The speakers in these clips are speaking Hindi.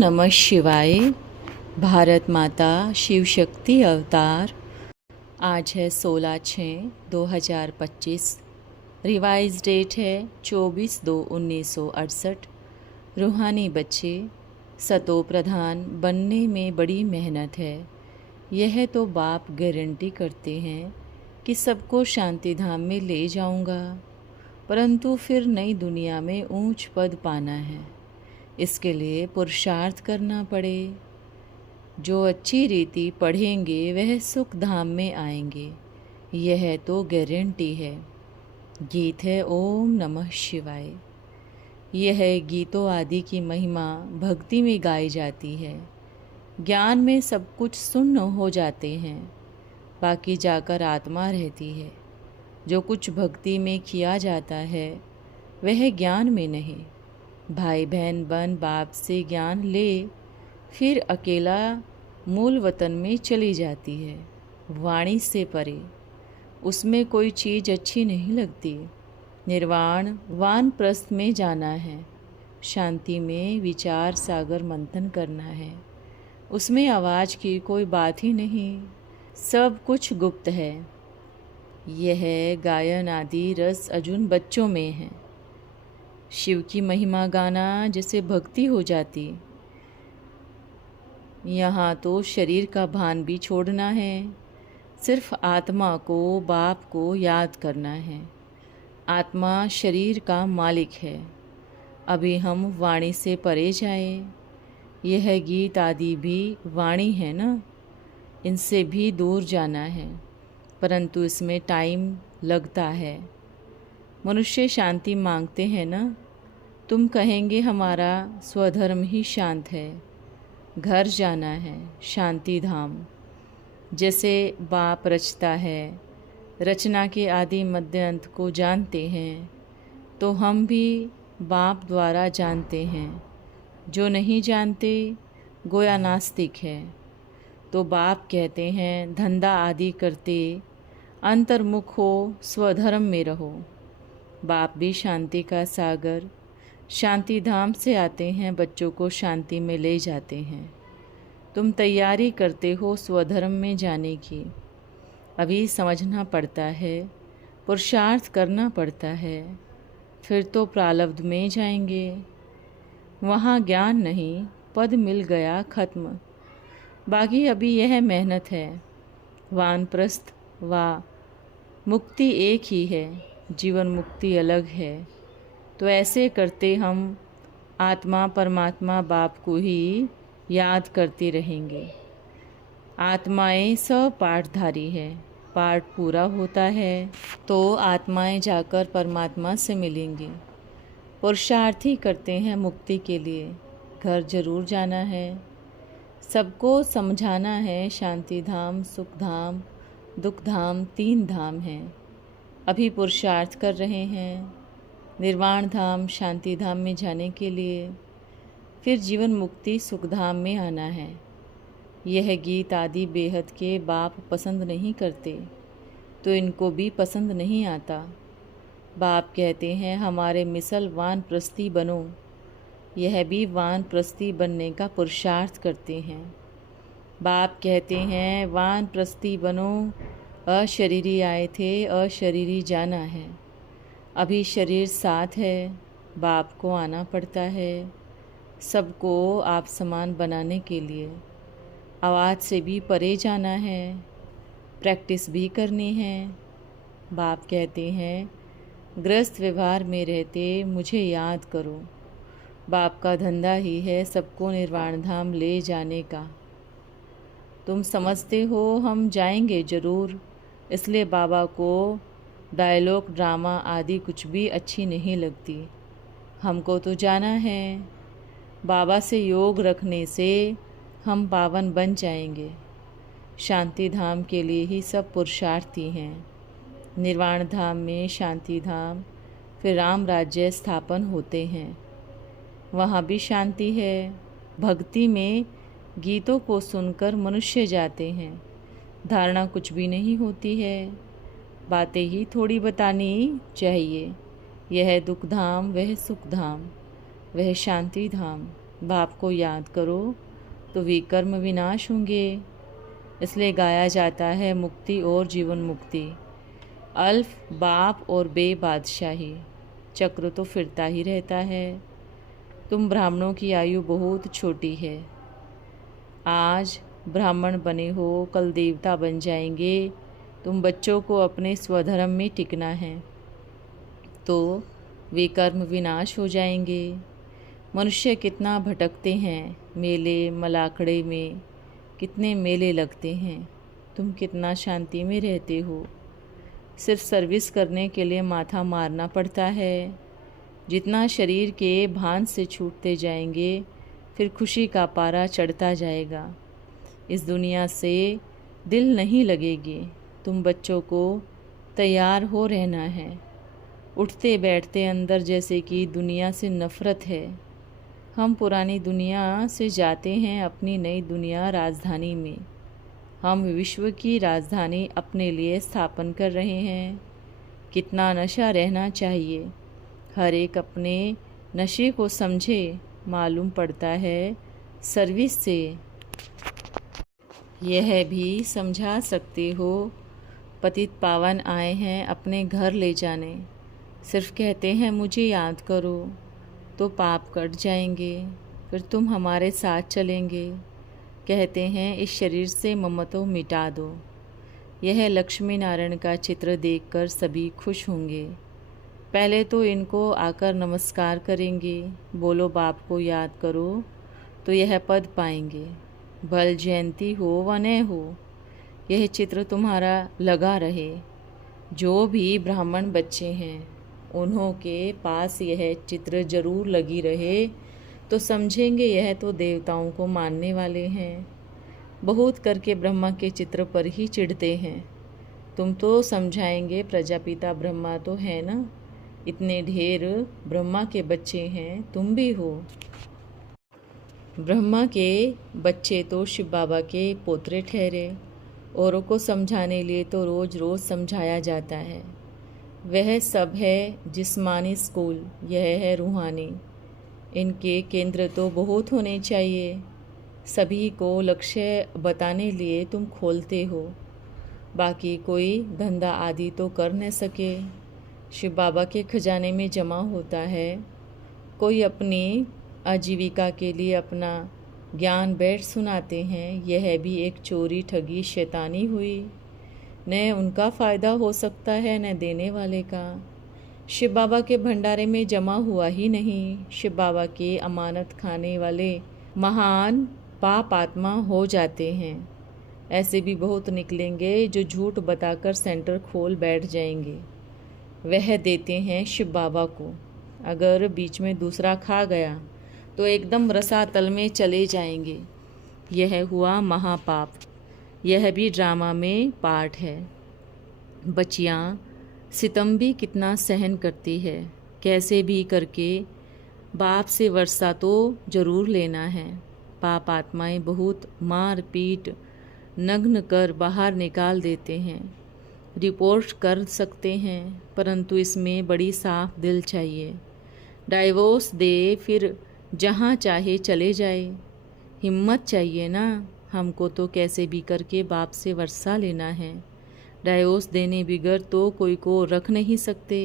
नमः शिवाय। भारत माता शिव शक्ति अवतार। आज है 16/6/2025। रिवाइज डेट है 24/2/1968। रूहानी बच्चे सतो प्रधान बनने में बड़ी मेहनत है। यह तो बाप गारंटी करते हैं कि सबको शांति धाम में ले जाऊंगा, परंतु फिर नई दुनिया में ऊंच पद पाना है। इसके लिए पुरुषार्थ करना पड़े। जो अच्छी रीति पढ़ेंगे वह सुख धाम में आएंगे, यह तो गारंटी है। गीत है ओम नमः शिवाय। यह गीतों आदि की महिमा भक्ति में गाई जाती है। ज्ञान में सब कुछ सुन्न हो जाते हैं, बाकी जाकर आत्मा रहती है। जो कुछ भक्ति में किया जाता है वह ज्ञान में नहीं। भाई बहन बन बाप से ज्ञान ले, फिर अकेला मूल वतन में चली जाती है। वाणी से परे उसमें कोई चीज़ अच्छी नहीं लगती। निर्वाण वानप्रस्थ में जाना है। शांति में विचार सागर मंथन करना है। उसमें आवाज़ की कोई बात ही नहीं, सब कुछ गुप्त है। यह गायन आदि रस अर्जुन बच्चों में है। शिव की महिमा गाना जैसे भक्ति हो जाती। यहाँ तो शरीर का भान भी छोड़ना है, सिर्फ आत्मा को बाप को याद करना है। आत्मा शरीर का मालिक है। अभी हम वाणी से परे जाए। यह गीत आदि भी वाणी है ना, इनसे भी दूर जाना है, परंतु इसमें टाइम लगता है। मनुष्य शांति मांगते हैं ना, तुम कहेंगे हमारा स्वधर्म ही शांत है। घर जाना है शांति धाम। जैसे बाप रचता है, रचना के आदि मध्य अंत को जानते हैं, तो हम भी बाप द्वारा जानते हैं। जो नहीं जानते गोया नास्तिक है। तो बाप कहते हैं धंधा आदि करते अंतर्मुख हो, स्वधर्म में रहो। बाप भी शांति का सागर शांति धाम से आते हैं, बच्चों को शांति में ले जाते हैं। तुम तैयारी करते हो स्वधर्म में जाने की। अभी समझना पड़ता है, पुरुषार्थ करना पड़ता है, फिर तो प्रारब्ध में जाएंगे। वहाँ ज्ञान नहीं, पद मिल गया खत्म। बाकी अभी यह मेहनत है। वानप्रस्थ व मुक्ति एक ही है, जीवन मुक्ति अलग है। तो ऐसे करते हम आत्मा परमात्मा बाप को ही याद करते रहेंगे। आत्माएं सब पाठधारी है। पाठ पूरा होता है तो आत्माएं जाकर परमात्मा से मिलेंगी। पुरुषार्थी करते हैं मुक्ति के लिए। घर जरूर जाना है, सबको समझाना है। शांति धाम, सुख धाम, दुख धाम, 3 धाम हैं। अभी पुरुषार्थ कर रहे हैं निर्वाण धाम शांति धाम में जाने के लिए, फिर जीवन मुक्ति सुख धाम में आना है। यह गीत आदि बेहद के बाप पसंद नहीं करते, तो इनको भी पसंद नहीं आता। बाप कहते हैं हमारे मिसल वानप्रस्थी बनो। यह भी वानप्रस्थी बनने का पुरुषार्थ करते हैं। बाप कहते हैं वानप्रस्थी बनो। अशरीरी आए थे, अशरीरी जाना है। अभी शरीर साथ है, बाप को आना पड़ता है। सबको आप समान बनाने के लिए आवाज़ से भी परे जाना है, प्रैक्टिस भी करनी है। बाप कहते हैं गृहस्थ व्यवहार में रहते मुझे याद करो। बाप का धंधा ही है सबको निर्वाण धाम ले जाने का। तुम समझते हो हम जाएंगे ज़रूर, इसलिए बाबा को डायलॉग ड्रामा आदि कुछ भी अच्छी नहीं लगती। हमको तो जाना है। बाबा से योग रखने से हम पावन बन जाएंगे। शांति धाम के लिए ही सब पुरुषार्थी हैं। निर्वाण धाम में शांति धाम, फिर राम राज्य स्थापन होते हैं। वहाँ भी शांति है। भक्ति में गीतों को सुनकर मनुष्य जाते हैं। धारणा कुछ भी नहीं होती है, बातें ही थोड़ी बतानी चाहिए। यह दुख धाम, वह सुख धाम, वह शांति धाम। बाप को याद करो तो विकर्म विनाश होंगे। इसलिए गाया जाता है मुक्ति और जीवन मुक्ति, अल्फ बाप और बे बादशाही, चक्र तो फिरता ही रहता है। तुम ब्राह्मणों की आयु बहुत छोटी है। आज ब्राह्मण बने हो, कल देवता बन जाएंगे। तुम बच्चों को अपने स्वधर्म में टिकना है तो वे कर्म विनाश हो जाएंगे। मनुष्य कितना भटकते हैं, मेले मलाकड़े में कितने मेले लगते हैं। तुम कितना शांति में रहते हो। सिर्फ सर्विस करने के लिए माथा मारना पड़ता है। जितना शरीर के भान से छूटते जाएंगे, फिर खुशी का पारा चढ़ता जाएगा। इस दुनिया से दिल नहीं लगेगी। तुम बच्चों को तैयार हो रहना है। उठते बैठते अंदर जैसे कि दुनिया से नफ़रत है। हम पुरानी दुनिया से जाते हैं अपनी नई दुनिया राजधानी में। हम विश्व की राजधानी अपने लिए स्थापन कर रहे हैं। कितना नशा रहना चाहिए, हर एक अपने नशे को समझे। मालूम पड़ता है सर्विस से। यह भी समझा सकते हो पतित पावन आए हैं अपने घर ले जाने। सिर्फ कहते हैं मुझे याद करो तो पाप कट जाएंगे, फिर तुम हमारे साथ चलेंगे। कहते हैं इस शरीर से ममत्व मिटा दो। यह लक्ष्मी नारायण का चित्र देखकर सभी खुश होंगे। पहले तो इनको आकर नमस्कार करेंगे। बोलो बाप को याद करो तो यह पद पाएंगे। भल जयंती हो व न हो, यह चित्र तुम्हारा लगा रहे। जो भी ब्राह्मण बच्चे हैं उन्हों के पास यह चित्र जरूर लगी रहे तो समझेंगे यह तो देवताओं को मानने वाले हैं। बहुत करके ब्रह्मा के चित्र पर ही चिढ़ते हैं। तुम तो समझाएंगे प्रजापिता ब्रह्मा तो है ना। इतने ढेर ब्रह्मा के बच्चे हैं, तुम भी हो। ब्रह्मा के बच्चे तो शिव बाबा के पोतरे ठहरे। औरों को समझाने लिए तो रोज़ रोज़ समझाया जाता है। वह सब है जिस्मानी स्कूल, यह है रूहानी। इनके केंद्र तो बहुत होने चाहिए। सभी को लक्ष्य बताने लिए तुम खोलते हो, बाकी कोई धंधा आदि तो कर न सके। शिव बाबा के खजाने में जमा होता है। कोई अपनी आजीविका के लिए अपना ज्ञान बैठ सुनाते हैं। यह भी एक चोरी ठगी शैतानी हुई। न उनका फ़ायदा हो सकता है न देने वाले का। शिव बाबा के भंडारे में जमा हुआ ही नहीं। शिव बाबा के अमानत खाने वाले महान पाप आत्मा हो जाते हैं। ऐसे भी बहुत निकलेंगे जो झूठ बताकर सेंटर खोल बैठ जाएंगे। वह देते हैं शिव बाबा को। अगर बीच में दूसरा खा गया तो एकदम रसातल में चले जाएंगे। यह हुआ महापाप। यह भी ड्रामा में पार्ट है। बच्चियाँ सितम भी कितना सहन करती है। कैसे भी करके बाप से वर्षा तो ज़रूर लेना है। पाप आत्माएं बहुत मार पीट नग्न कर बाहर निकाल देते हैं। रिपोर्ट कर सकते हैं, परंतु इसमें बड़ी साफ दिल चाहिए। डाइवोर्स दे फिर जहाँ चाहे चले जाए। हिम्मत चाहिए ना। हमको तो कैसे भी करके बाप से वर्षा लेना है। डाइवोर्स देने बिगर तो कोई को रख नहीं सकते।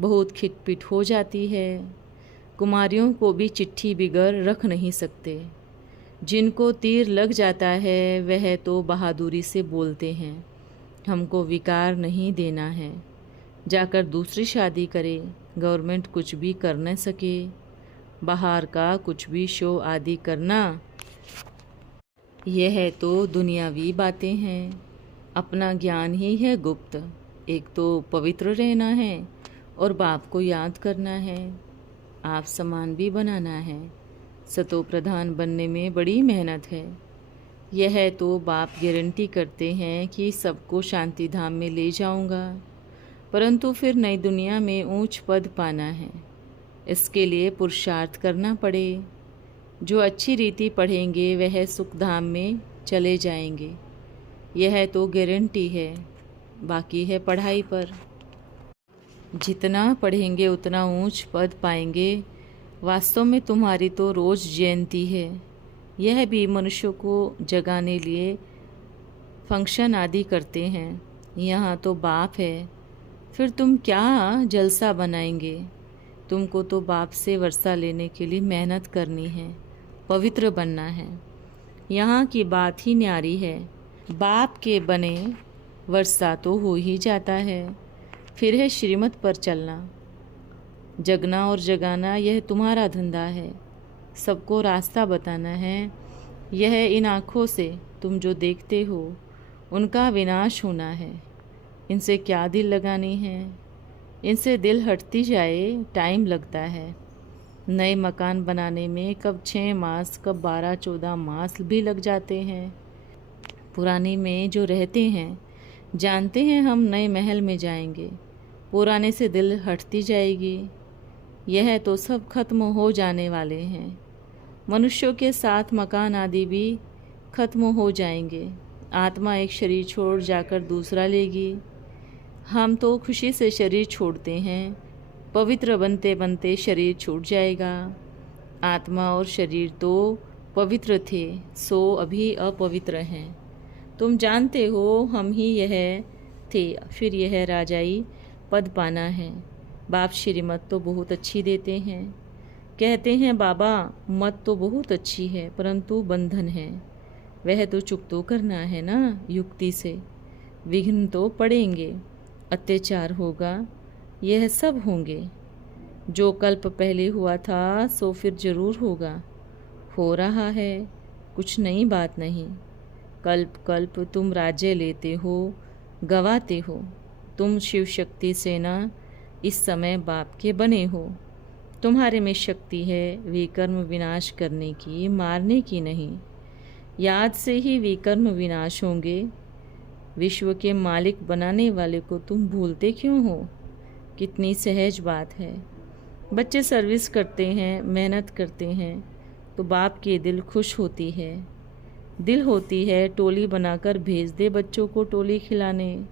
बहुत खिटपिट हो जाती है। कुमारियों को भी चिट्ठी बिगर रख नहीं सकते। जिनको तीर लग जाता है वह तो बहादुरी से बोलते हैं हमको विकार नहीं देना है। जाकर दूसरी शादी करे। गवर्नमेंट कुछ भी कर न सके। बाहर का कुछ भी शो आदि करना, यह तो दुनियावी बातें हैं। अपना ज्ञान ही है गुप्त। एक तो पवित्र रहना है और बाप को याद करना है। आप समान भी बनाना है। सतो प्रधान बनने में बड़ी मेहनत है। यह तो बाप गारंटी करते हैं कि सबको शांति धाम में ले जाऊंगा, परंतु फिर नई दुनिया में ऊंच पद पाना है। इसके लिए पुरुषार्थ करना पड़े। जो अच्छी रीति पढ़ेंगे वह सुख धाम में चले जाएंगे। यह तो गारंटी है। बाकी है पढ़ाई पर। जितना पढ़ेंगे उतना ऊंच पद पाएंगे। वास्तव में तुम्हारी तो रोज़ जयंती है। यह भी मनुष्यों को जगाने लिए फंक्शन आदि करते हैं। यहाँ तो बाप है, फिर तुम क्या जलसा बनाएंगे? तुमको तो बाप से वर्षा लेने के लिए मेहनत करनी है, पवित्र बनना है। यहाँ की बात ही न्यारी है। बाप के बने वर्षा तो हो ही जाता है। फिर है श्रीमत पर चलना। जगना और जगाना यह तुम्हारा धंधा है। सबको रास्ता बताना है। यह इन आँखों से तुम जो देखते हो उनका विनाश होना है। इनसे क्या दिल लगानी है? इनसे दिल हटती जाए टाइम लगता है। नए मकान बनाने में कब 6 मास कब 12-14 मास भी लग जाते हैं। पुराने में जो रहते हैं जानते हैं हम नए महल में जाएंगे। पुराने से दिल हटती जाएगी। यह तो सब खत्म हो जाने वाले हैं। मनुष्यों के साथ मकान आदि भी खत्म हो जाएंगे। आत्मा एक शरीर छोड़ जाकर दूसरा लेगी। हम तो खुशी से शरीर छोड़ते हैं। पवित्र बनते बनते शरीर छूट जाएगा। आत्मा और शरीर तो पवित्र थे, सो अभी अपवित्र हैं। तुम जानते हो हम ही यह थे। फिर यह राजाई पद पाना है। बाप श्रीमत तो बहुत अच्छी देते हैं। कहते हैं बाबा मत तो बहुत अच्छी है, परंतु बंधन है। वह तो चुप करना है ना युक्ति से। विघ्न तो पड़ेंगे, अत्याचार होगा, यह सब होंगे। जो कल्प पहले हुआ था सो फिर जरूर होगा। हो रहा है, कुछ नई बात नहीं। कल्प कल्प तुम राज्य लेते हो, गवाते हो। तुम शिव शक्ति सेना इस समय बाप के बने हो। तुम्हारे में शक्ति है विकर्म विनाश करने की, मारने की नहीं। याद से ही विकर्म विनाश होंगे। विश्व के मालिक बनाने वाले को तुम भूलते क्यों हो? कितनी सहज बात है। बच्चे सर्विस करते हैं, मेहनत करते हैं तो बाप की दिल खुश होती है। दिल होती है टोली बनाकर भेज दे बच्चों को टोली खिलाने।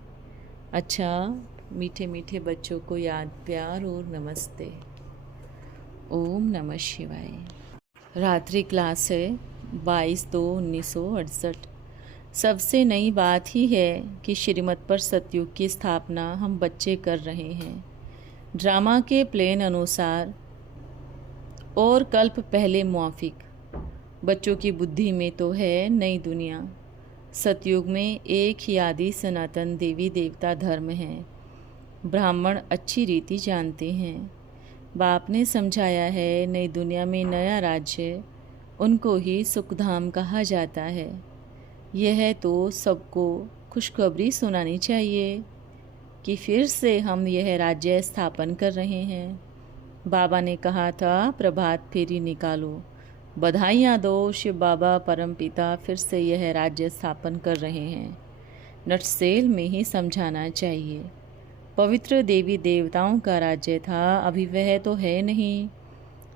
अच्छा, मीठे मीठे बच्चों को याद प्यार और नमस्ते। ओम नमः शिवाय। रात्रि क्लास है 22/2/1968। सबसे नई बात ही है कि श्रीमत पर सतयुग की स्थापना हम बच्चे कर रहे हैं, ड्रामा के प्लेन अनुसार और कल्प पहले मुआफिक। बच्चों की बुद्धि में तो है नई दुनिया। सतयुग में एक ही आदि सनातन देवी देवता धर्म है। ब्राह्मण अच्छी रीति जानते हैं। बाप ने समझाया है नई दुनिया में नया राज्य उनको ही सुखधाम कहा जाता है। यह तो सबको खुशखबरी सुनानी चाहिए कि फिर से हम यह राज्य स्थापन कर रहे हैं। बाबा ने कहा था प्रभात फेरी निकालो, बधाइयाँ दो, शिव बाबा परमपिता फिर से यह राज्य स्थापन कर रहे हैं। नटसेल में ही समझाना चाहिए। पवित्र देवी देवताओं का राज्य था, अभी वह तो है नहीं,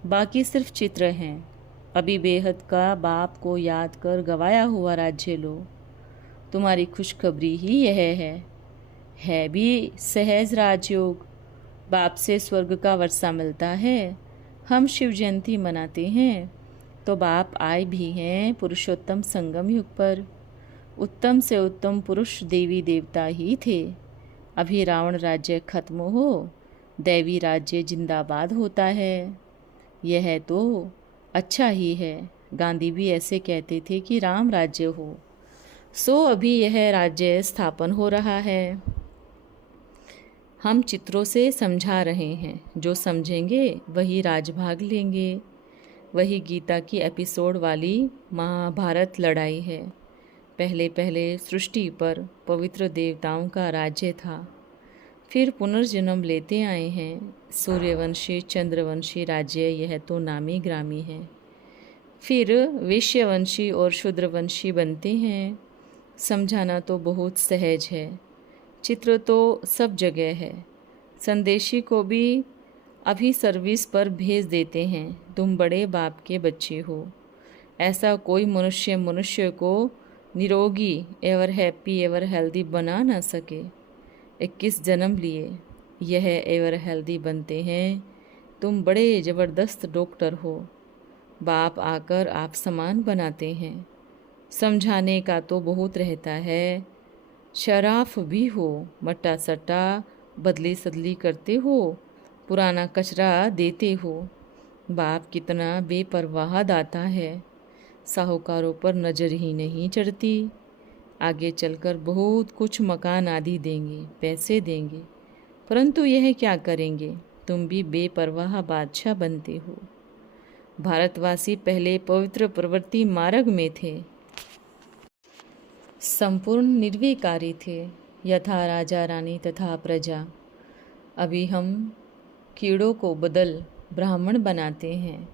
बाकी सिर्फ चित्र हैं। अभी बेहद का बाप को याद कर गवाया हुआ राज्य लो। तुम्हारी खुशखबरी ही यह है भी सहज राजयोग। बाप से स्वर्ग का वर्षा मिलता है। हम शिव जयंती मनाते हैं तो बाप आए भी हैं पुरुषोत्तम संगम युग पर। उत्तम से उत्तम पुरुष देवी देवता ही थे। अभी रावण राज्य खत्म हो, दैवी राज्य जिंदाबाद होता है। यह तो अच्छा ही है। गांधी भी ऐसे कहते थे कि राम राज्य हो। सो अभी यह राज्य स्थापन हो रहा है। हम चित्रों से समझा रहे हैं। जो समझेंगे वही राजभाग लेंगे। वही गीता की एपिसोड वाली महाभारत लड़ाई है। पहले पहले सृष्टि पर पवित्र देवताओं का राज्य था, फिर पुनर्जन्म लेते आए हैं सूर्यवंशी चंद्रवंशी राज्य। यह तो नामी ग्रामी है। फिर वैश्यवंशी और शूद्रवंशी बनते हैं। समझाना तो बहुत सहज है। चित्र तो सब जगह है। संदेशी को भी अभी सर्विस पर भेज देते हैं। तुम बड़े बाप के बच्चे हो। ऐसा कोई मनुष्य को निरोगी एवर हैप्पी एवर हेल्दी बना ना सके। 21 जन्म लिए यह एवर हेल्दी बनते हैं तुम बड़े ज़बरदस्त डॉक्टर हो। बाप आकर आप समान बनाते हैं। समझाने का तो बहुत रहता है। शराफ भी हो, मट्टा सट्टा बदली सदली करते हो, पुराना कचरा देते हो। बाप कितना बेपरवाह दाता है। साहूकारों पर नज़र ही नहीं चढ़ती। आगे चलकर बहुत कुछ मकान आदि देंगे, पैसे देंगे, परंतु यह क्या करेंगे? तुम भी बेपरवाह बादशाह बनते हो। भारतवासी पहले पवित्र प्रवृत्ति मार्ग में थे, संपूर्ण निर्विकारी थे, यथा राजा रानी तथा प्रजा। अभी हम कीड़ों को बदल ब्राह्मण बनाते हैं,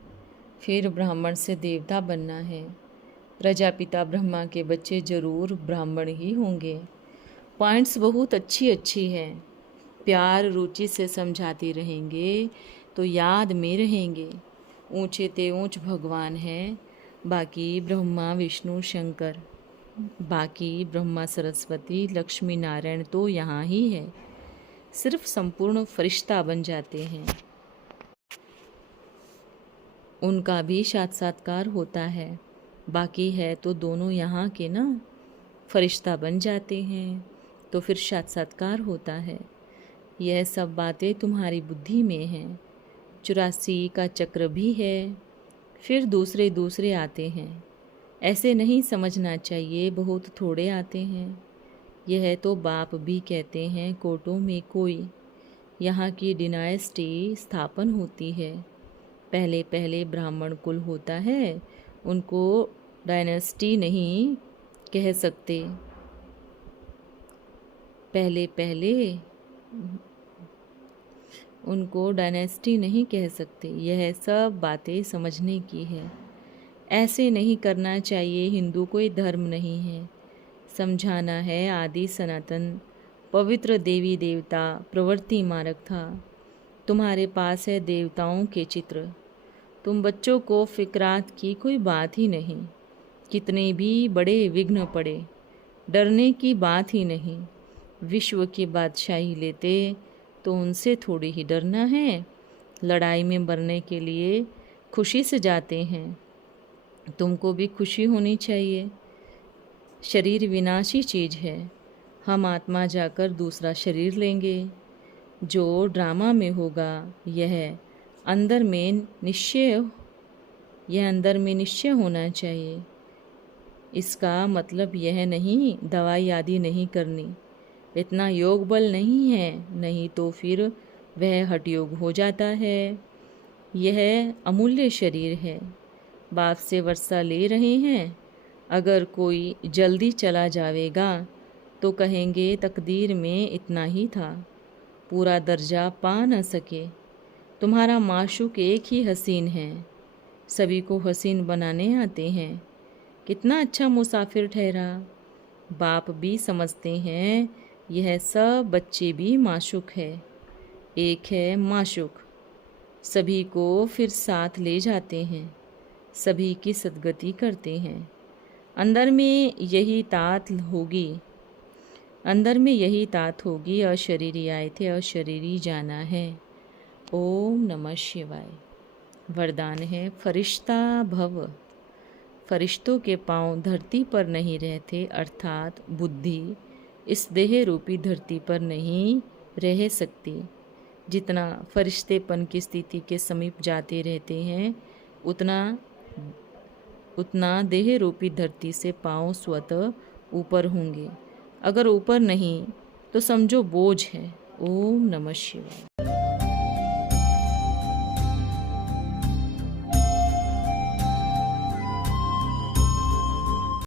फिर ब्राह्मण से देवता बनना है। प्रजापिता ब्रह्मा के बच्चे जरूर ब्राह्मण ही होंगे। पॉइंट्स बहुत अच्छी है। प्यार रुचि से समझाते रहेंगे तो याद में रहेंगे। ऊंचे ते ऊंच भगवान है, बाकी ब्रह्मा विष्णु शंकर, बाकी ब्रह्मा सरस्वती लक्ष्मी नारायण तो यहाँ ही है। सिर्फ संपूर्ण फरिश्ता बन जाते हैं, उनका भी साक्षात्कार होता है। बाकी है तो दोनों यहाँ के ना, फरिश्ता बन जाते हैं तो फिर साक्षात्कार होता है। यह सब बातें तुम्हारी बुद्धि में हैं। 84 का चक्र भी है, फिर दूसरे दूसरे आते हैं। ऐसे नहीं समझना चाहिए बहुत थोड़े आते हैं। यह तो बाप भी कहते हैं कोटों में कोई। यहाँ की डिनाइस्टी स्थापन होती है। पहले पहले ब्राह्मण कुल होता है, उनको डायनेस्टी नहीं कह सकते। पहले पहले उनको डायनेस्टी नहीं कह सकते। यह सब बातें समझने की है। ऐसे नहीं करना चाहिए। हिंदू कोई धर्म नहीं है। समझाना है आदि सनातन पवित्र देवी देवता प्रवृत्ति मार्ग था। तुम्हारे पास है देवताओं के चित्र। तुम बच्चों को फिक्रात की कोई बात ही नहीं। कितने भी बड़े विघ्न पड़े, डरने की बात ही नहीं। विश्व की बादशाही लेते तो उनसे थोड़ी ही डरना है। लड़ाई में मरने के लिए खुशी से जाते हैं। तुमको भी खुशी होनी चाहिए। शरीर विनाशी चीज़ है। हम आत्मा जाकर दूसरा शरीर लेंगे। जो ड्रामा में होगा यह अंदर में निश्चय होना चाहिए। इसका मतलब यह नहीं दवाई आदि नहीं करनी। इतना योग बल नहीं है, नहीं तो फिर वह हठ योग हो जाता है। यह अमूल्य शरीर है। बाप से वर्षा ले रहे हैं। अगर कोई जल्दी चला जाएगा तो कहेंगे तकदीर में इतना ही था, पूरा दर्जा पा न सके। तुम्हारा माशूक एक ही हसीन है, सभी को हसीन बनाने आते हैं। कितना अच्छा मुसाफिर ठहरा। बाप भी समझते हैं यह सब बच्चे भी माशूक है। एक है माशूक, सभी को फिर साथ ले जाते हैं, सभी की सद्गति करते हैं। अंदर में यही तात होगी। अशरीरी आए थे, अशरीरी जाना है। ओम नमः शिवाय। वरदान है फरिश्ता भव। फरिश्तों के पांव धरती पर नहीं रहते, अर्थात बुद्धि इस देह रूपी धरती पर नहीं रह सकती। जितना फरिश्तेपन की स्थिति के समीप जाते रहते हैं, उतना देह रूपी धरती से पांव स्वतः ऊपर होंगे। अगर ऊपर नहीं तो समझो बोझ है। ओम नमः शिवाय।